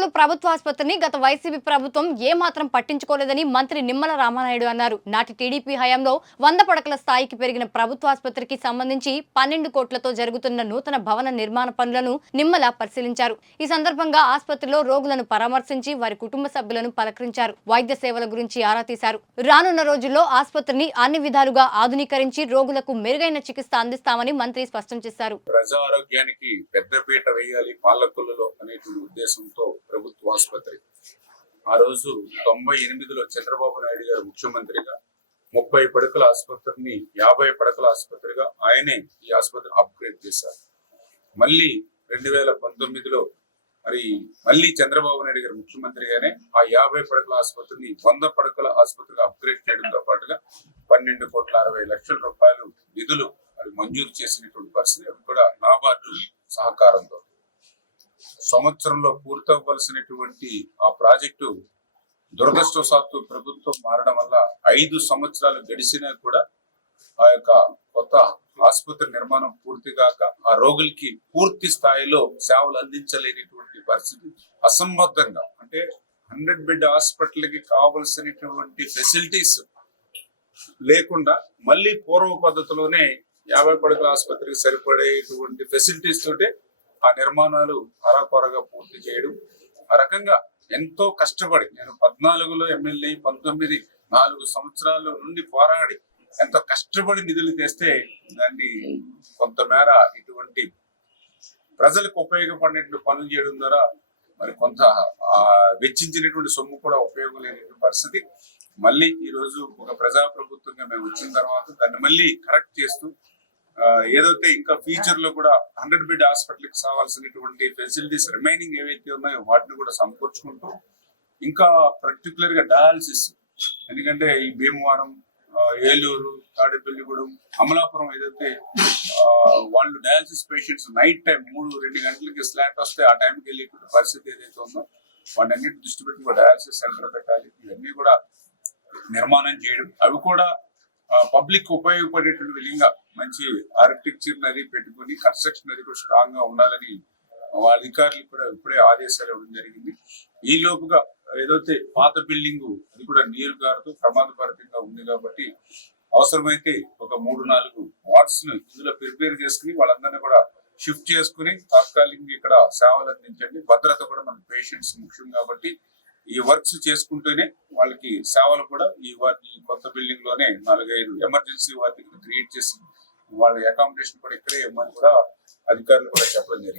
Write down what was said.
పాలకొల్లు ప్రభుత్వ ఆసుపత్రిని గత వైసీపీ ప్రభుత్వం ఏమాత్రం పట్టించుకోలేదని మంత్రి నిమ్మల రామానాయుడు అన్నారు. నాటి టీడీపీ హయాంలో వంద పడకల స్థాయికి పెరిగిన ప్రభుత్వ ఆసుపత్రికి సంబంధించి పన్నెండు కోట్లతో జరుగుతున్న నూతన భవన నిర్మాణ పనులను నిమ్మల పరిశీలించారు. ఈ సందర్భంగా ఆసుపత్రిలో రోగులను పరామర్శించి వారి కుటుంబ సభ్యులను పలకరించారు. వైద్య సేవల గురించి ఆరా తీశారు. రానున్న రోజుల్లో ఆసుపత్రిని అన్ని విధాలుగా ఆధునీకరించి రోగులకు మెరుగైన చికిత్స అందిస్తామని మంత్రి స్పష్టం చేశారు. ప్రజారోగ్యానికి పెద్దపీట వేయాలి పాలకులలో అనేటువంటి ఉద్దేశంతో ప్రభుత్వ ఆసుపత్రి. ఆ రోజు తొంభై ఎనిమిదిలో చంద్రబాబు నాయుడు గారు ముఖ్యమంత్రిగా ముప్పై పడకల ఆసుపత్రిని యాభై పడకల ఆసుపత్రిగా ఆయనే ఈ ఆసుపత్రి అప్గ్రేడ్ చేశారు. మళ్ళీ రెండు వేల పంతొమ్మిదిలో మరి మళ్ళీ చంద్రబాబు నాయుడు గారు ముఖ్యమంత్రిగానే ఆ యాభై పడకల ఆసుపత్రిని వంద పడకల ఆసుపత్రిగా అప్గ్రేడ్ చేయడంతో పాటుగా పన్నెండు కోట్ల అరవై లక్షల రూపాయలు నిధులు మరి మంజూరు చేసినటువంటి పరిస్థితి అవి కూడా నాబార్డు సహకారంతో. సంవత్సరంలో పూర్తవ్వలసినటువంటి ఆ ప్రాజెక్టు దురదృష్టవశాత్తు ప్రభుత్వం మారడం వల్ల ఐదు సంవత్సరాలు గడిచినా కూడా ఆ యొక్క కొత్త ఆసుపత్రి నిర్మాణం పూర్తి కాక ఆ రోగులకి పూర్తి స్థాయిలో సేవలు అందించలేనిటువంటి పరిస్థితి. అసంబద్ధంగా అంటే హండ్రెడ్ బెడ్ హాస్పిటల్కి కావలసినటువంటి ఫెసిలిటీస్ లేకుండా మళ్ళీ పూర్వ పద్ధతిలోనే యాభై పడకల ఆసుపత్రికి సరిపడేటువంటి ఫెసిలిటీస్ తోటే ఆ నిర్మాణాలు అరాకొరగా పూర్తి చేయడం ఆ రకంగా ఎంతో కష్టపడి నేను పద్నాలుగులో ఎమ్మెల్యే పంతొమ్మిది నాలుగు సంవత్సరాల నుండి పోరాడి ఎంతో కష్టపడి నిధులు తెస్తే దాన్ని కొంతమేర ఇటువంటి ప్రజలకు ఉపయోగపడినటువంటి పనులు చేయడం ద్వారా మరి కొంత ఆ, వెచ్చించినటువంటి సొమ్ము కూడా ఉపయోగం లేనటువంటి పరిస్థితి. మళ్ళీ ఈ రోజు ఒక ప్రజాప్రభుత్వంగా మేము వచ్చిన తర్వాత దాన్ని మళ్ళీ కరెక్ట్ చేస్తూ ఏదైతే ఇంకా ఫ్యూచర్లో కూడా హండ్రెడ్ బెడ్ హాస్పిటల్కి కావాల్సినటువంటి ఫెసిలిటీస్ రిమైనింగ్ ఏవైతే ఉన్నాయో వాటిని కూడా సమకూర్చుకుంటూ ఇంకా పర్టికులర్గా డయాలసిస్ ఎందుకంటే ఈ భీమవరం ఏలూరు తాడేపల్లిగూడెం అమలాపురం ఏదైతే వాళ్ళు డయాలసిస్ పేషెంట్స్ నైట్ టైం మూడు రెండు గంటలకి స్లాట్ వస్తే ఆ టైంకి వెళ్ళేటువంటి పరిస్థితి ఏదైతే ఉందో వాటన్నిటి దృష్టి పెట్టి డయాలసిస్ సెంటర్ పెట్టాలి. ఇవన్నీ కూడా నిర్మాణం చేయడం. అవి కూడా పబ్లిక్ ఉపయోగపడేటువంటి విధంగా మంచి ఆర్కిటెక్చర్ అది పెట్టుకుని కన్స్ట్రక్షన్ అది కూడా స్ట్రాంగ్గా ఉండాలని వాళ్ళ అధికారులు కూడా ఇప్పుడే ఆదేశాలు ఇవ్వడం జరిగింది. ఈ లోపుగా ఏదైతే పాత బిల్డింగ్ అది కూడా నీరు గారుతూ ప్రమాదభరితంగా ఉంది కాబట్టి అవసరమైతే ఒక మూడు నాలుగు వార్డ్స్ను ఇందులో ప్రిపేర్ చేసుకుని వాళ్ళందరినీ కూడా షిఫ్ట్ చేసుకుని తాత్కాలికంగా ఇక్కడ సేవలు అందించండి. భద్రత కూడా మన పేషెంట్స్ ముఖ్యం కాబట్టి ఈ వర్క్స్ చేసుకుంటూనే వాళ్ళకి సేవలు కూడా ఈ వారిని కొత్త బిల్డింగ్లోనే నాలుగైదు ఎమర్జెన్సీ వార్డులు క్రియేట్ చేసి వాళ్ళ అకామిడేషన్ కూడా ఇక్కడే ఇవ్వమని కూడా అధికారులు కూడా చెప్పడం జరిగింది.